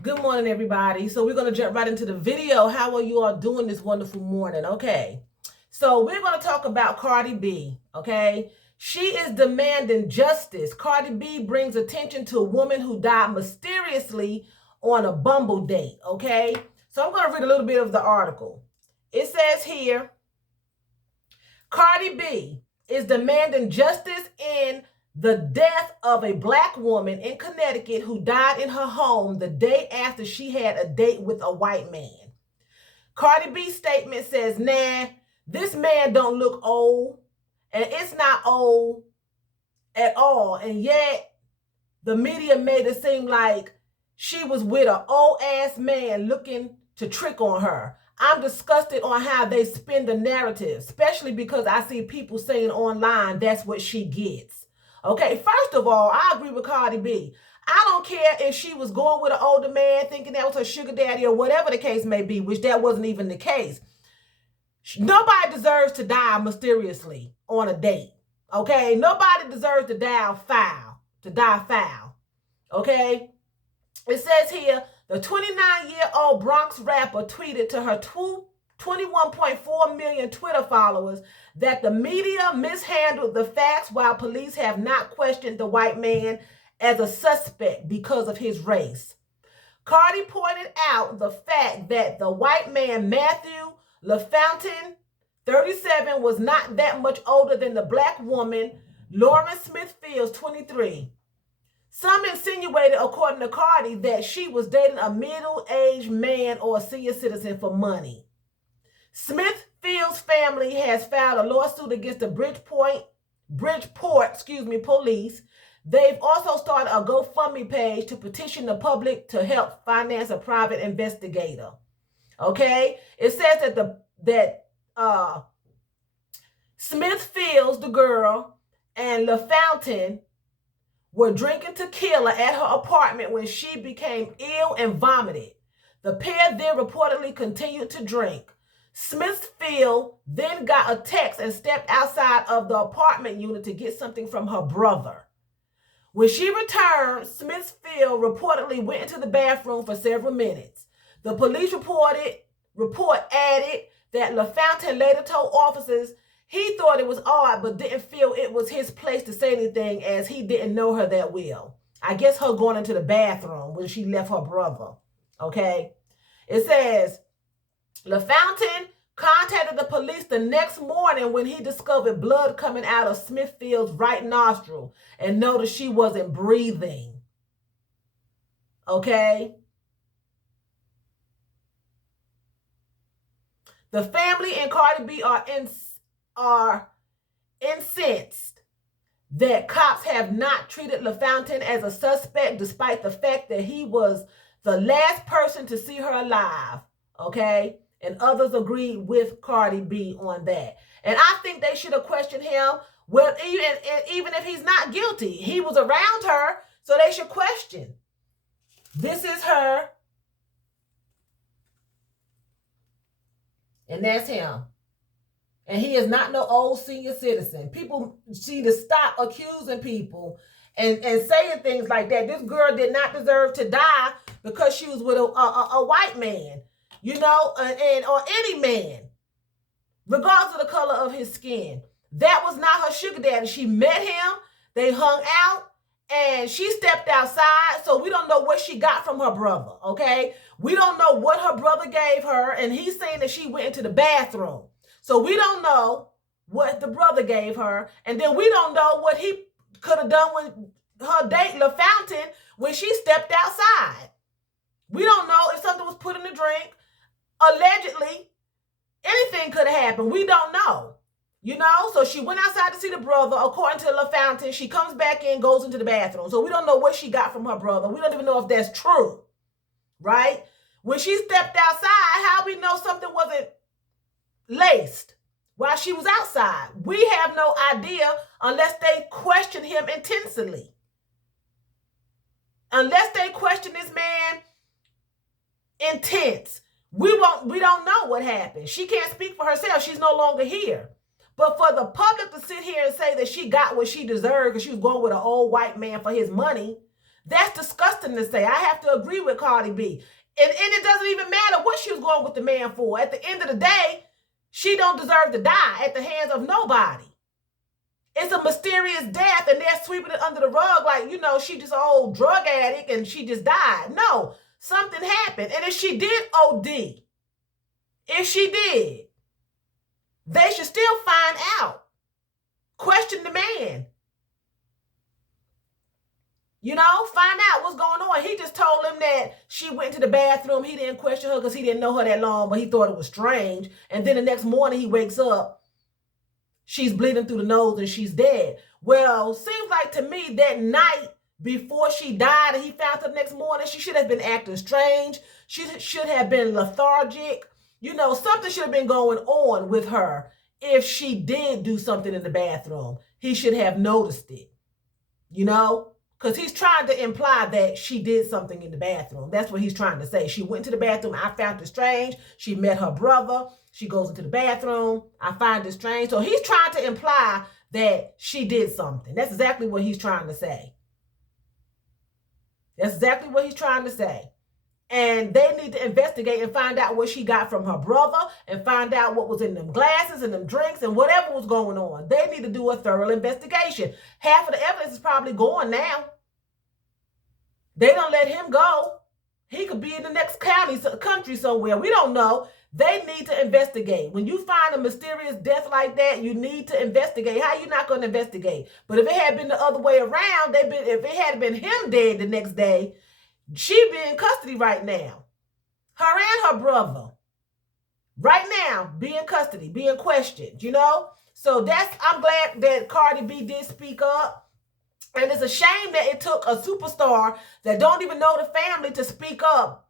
Good morning, everybody. So we're going to jump right into the video. How are you all doing this wonderful morning? Okay. So we're going to talk about Cardi B. Okay. She is demanding justice. Cardi B brings attention to a woman who died mysteriously on a Bumble date. Okay. So I'm going to read a little bit of the article. It says here, Cardi B is demanding justice in the death of a black woman in Connecticut who died in her home the day after she had a date with a white man. Cardi B's statement says, nah, this man don't look old, and it's not old at all. And yet, the media made it seem like she was with an old-ass man looking to trick on her. I'm disgusted on how they spin the narrative, especially because I see people saying online that's what she gets. Okay, first of all, I agree with Cardi B. I don't care if she was going with an older man thinking that was her sugar daddy or whatever the case may be, which that wasn't even the case. Nobody deserves to die mysteriously on a date. Okay, nobody deserves to die foul. Okay, it says here, the 29-year-old Bronx rapper tweeted to her 21.4 million Twitter followers that the media mishandled the facts while police have not questioned the white man as a suspect because of his race. Cardi pointed out the fact that the white man, Matthew LaFountain, 37, was not that much older than the black woman, Lauren Smith Fields, 23. Some insinuated, according to Cardi, that she was dating a middle-aged man or a senior citizen for money. Smith Fields' family has filed a lawsuit against the Bridgeport, police. They've also started a GoFundMe page to petition the public to help finance a private investigator. Okay, it says that Smith Fields, the girl, and LaFountain were drinking tequila at her apartment when she became ill and vomited. The pair then reportedly continued to drink. Smithfield then got a text and stepped outside of the apartment unit to get something from her brother. When she returned, Smithfield reportedly went into the bathroom for several minutes. The police report added that LaFountain later told officers he thought it was odd, but didn't feel it was his place to say anything as he didn't know her that well. I guess her going into the bathroom when she left her brother. Okay? It says, LaFountain contacted the police the next morning when he discovered blood coming out of Smithfield's right nostril and noticed she wasn't breathing. Okay? The family and Cardi B are incensed that cops have not treated LaFountain as a suspect despite the fact that he was the last person to see her alive. Okay? And others agreed with Cardi B on that. And I think they should have questioned him. Well, even if he's not guilty, he was around her, so they should question. This is her, and that's him. And he is not no old senior citizen. People need to stop accusing people and saying things like that. This girl did not deserve to die because she was with a white man. You know, or any man, regardless of the color of his skin. That was not her sugar daddy. She met him, they hung out, and she stepped outside, so we don't know what she got from her brother, okay? We don't know what her brother gave her, and he's saying that she went into the bathroom. So we don't know what the brother gave her, and then we don't know what he could have done with her date, LaFountain, when she stepped outside. We don't know if something was put in the drink. Allegedly, anything could have happened. We don't know. You know? So she went outside to see the brother. According to LaFountain, she comes back in, goes into the bathroom. So we don't know what she got from her brother. We don't even know if that's true. Right? When she stepped outside, how we know something wasn't laced while she was outside? We have no idea unless they question him intensely. Unless they question this man intense. We don't know what happened. She can't speak for herself. She's no longer here. But for the public to sit here and say that she got what she deserved because she was going with an old white man for his money, That's disgusting to say. I have to agree with Cardi B. And it doesn't even matter what she was going with the man for. At the end of the day, she don't deserve to die at the hands of nobody. It's a mysterious death and they're sweeping it under the rug like, she just an old drug addict and she just died. No, something happened. And if she did OD, they should still find out. Question the man. Find out what's going on. He just told him that she went to the bathroom. He didn't question her because he didn't know her that long, but he thought it was strange. And then the next morning he wakes up, she's bleeding through the nose and she's dead. Well, seems like to me that night before she died and he found her the next morning, she should have been acting strange. She should have been lethargic. Something should have been going on with her if she did do something in the bathroom. He should have noticed it, because he's trying to imply that she did something in the bathroom. That's what he's trying to say. She went to the bathroom. I found it strange. She met her brother. She goes into the bathroom. I find it strange. So he's trying to imply that she did something. That's exactly what he's trying to say. That's exactly what he's trying to say. And they need to investigate and find out what she got from her brother and find out what was in them glasses and them drinks and whatever was going on. They need to do a thorough investigation. Half of the evidence is probably gone now. They don't let him go. He could be in the next country somewhere. We don't know. They need to investigate. When you find a mysterious death like that, you need to investigate. How you not going to investigate? But if it had been the other way around, if it had been him dead the next day, she be in custody right now. Her and her brother. Right now, be in custody, being questioned, So I'm glad that Cardi B did speak up. And it's a shame that it took a superstar that don't even know the family to speak up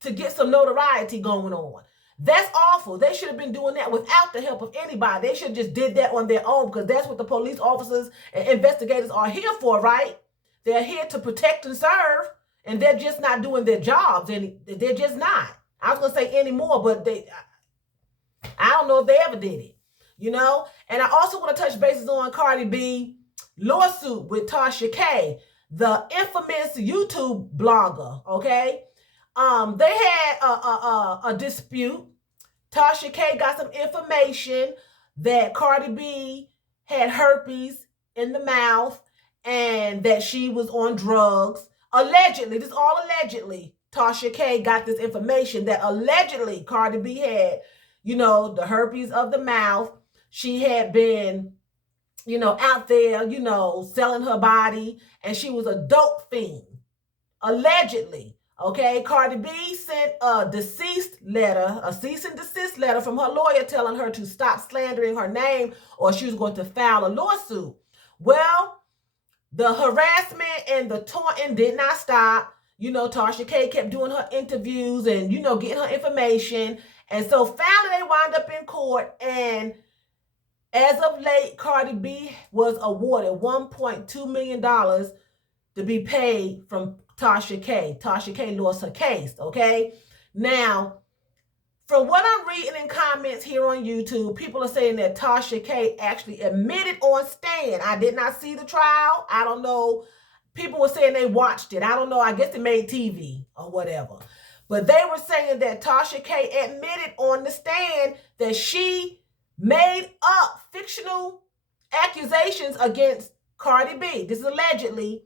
to get some notoriety going on. That's awful. They should have been doing that without the help of anybody. They should have just did that on their own because that's what the police officers and investigators are here for, right? They're here to protect and serve, and they're just not doing their jobs. And they're just not. I was going to say anymore, but I don't know if they ever did it, And I also want to touch bases on Cardi B lawsuit with Tasha K, the infamous YouTube blogger, okay? They had a dispute. Tasha K got some information that Cardi B had herpes in the mouth and that she was on drugs. Allegedly, this is all allegedly. Tasha K got this information that allegedly Cardi B had, the herpes of the mouth. She had been out there, selling her body, and she was a dope fiend, allegedly. Okay, Cardi B sent a cease and desist letter from her lawyer telling her to stop slandering her name or she was going to file a lawsuit. Well, the harassment and the taunting did not stop. Tasha K kept doing her interviews and, getting her information. And so finally they wound up in court, and as of late, Cardi B was awarded $1.2 million to be paid from Tasha K. Tasha K lost her case, okay? Now, from what I'm reading in comments here on YouTube, people are saying that Tasha K actually admitted on stand. I did not see the trial. I don't know. People were saying they watched it. I don't know. I guess they made TV or whatever. But they were saying that Tasha K admitted on the stand that she made up fictional accusations against Cardi B. This is allegedly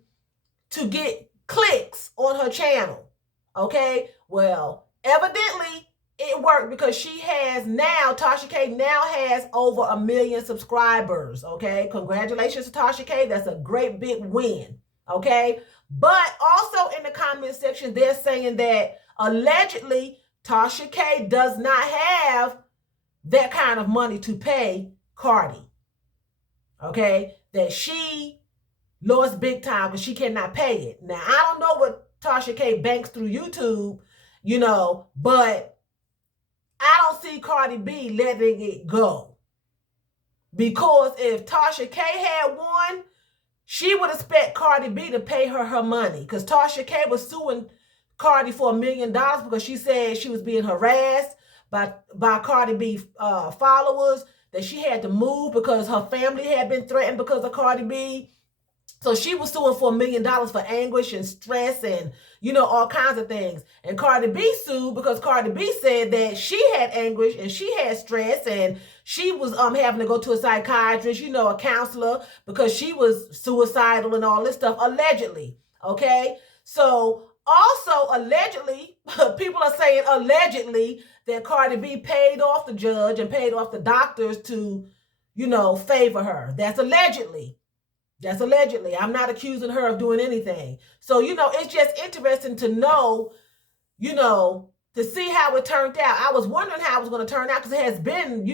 to get clicks on her channel. Okay? Well, evidently it worked because Tasha K now has over 1 million subscribers. Okay? Congratulations to Tasha K. That's a great big win. Okay? But also in the comment section, they're saying that allegedly Tasha K does not have that kind of money to pay Cardi. Okay? That she lost big time because she cannot pay it. Now, I don't know what Tasha K banks through YouTube, but I don't see Cardi B letting it go. Because if Tasha K had won, she would expect Cardi B to pay her money. Because Tasha K was suing Cardi for $1 million because she said she was being harassed by Cardi B followers, that she had to move because her family had been threatened because of Cardi B. So she was suing for $1 million for anguish and stress and, all kinds of things. And Cardi B sued because Cardi B said that she had anguish and she had stress and she was having to go to a psychiatrist, a counselor, because she was suicidal and all this stuff, allegedly. Okay? So also allegedly, people are saying allegedly that Cardi B paid off the judge and paid off the doctors to, favor her. That's allegedly. That's allegedly. I'm not accusing her of doing anything. So, it's just interesting to know, to see how it turned out. I was wondering how it was going to turn out because it has been,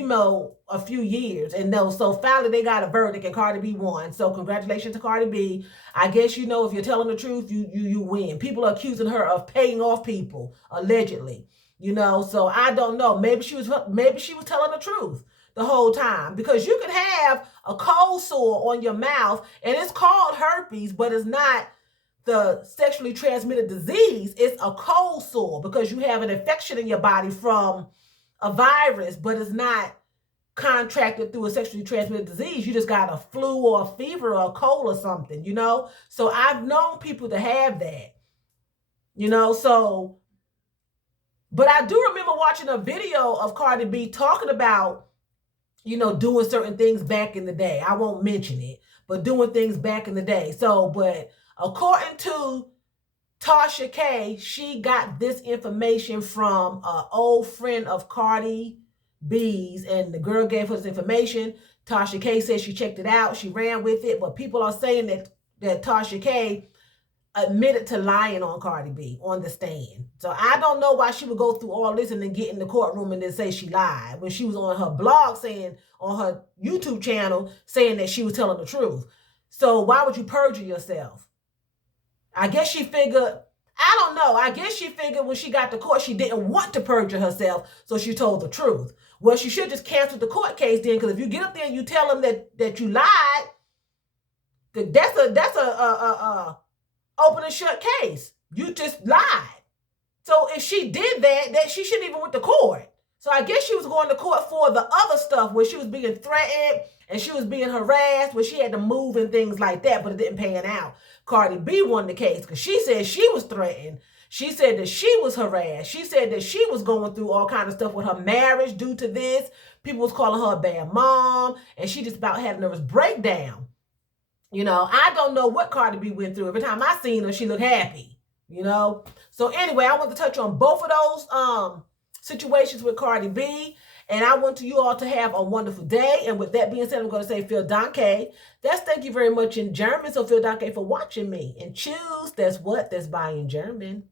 a few years. And so finally they got a verdict and Cardi B won. So congratulations to Cardi B. I guess, if you're telling the truth, you win. People are accusing her of paying off people, allegedly. So I don't know. Maybe she was telling the truth the whole time, because you can have a cold sore on your mouth and it's called herpes, but it's not the sexually transmitted disease. It's a cold sore because you have an infection in your body from a virus, but it's not contracted through a sexually transmitted disease. You just got a flu or a fever or a cold or something, So I've known people to have that, so, but I do remember watching a video of Cardi B talking about, doing certain things back in the day. I won't mention it, but doing things back in the day. So, but according to Tasha K, she got this information from an old friend of Cardi B's, and the girl gave her this information. Tasha K said she checked it out. She ran with it, but people are saying that Tasha K admitted to lying on Cardi B on the stand. So I don't know why she would go through all this and then get in the courtroom and then say she lied when she was on her blog saying, on her YouTube channel, saying that she was telling the truth. So why would you perjure yourself? I guess she figured, I don't know. I guess she figured when she got to court, she didn't want to perjure herself, so she told the truth. Well, she should just cancel the court case then, because if you get up there and you tell them that you lied, that's a open and shut case. You just lied. So if she did that she shouldn't even went to court. So I guess she was going to court for the other stuff where she was being threatened and she was being harassed, where she had to move and things like that, but it didn't pan out. Cardi B won the case because she said she was threatened. She said that she was harassed. She said that she was going through all kind of stuff with her marriage due to this. People was calling her a bad mom, and she just about had a nervous breakdown. I don't know what Cardi B went through. Every time I seen her, she looked happy, So anyway, I want to touch on both of those situations with Cardi B. And I want you all to have a wonderful day. And with that being said, I'm going to say vielen Dank. That's thank you very much in German. So vielen Dank for watching me. And choose, that's what, that's bye in German.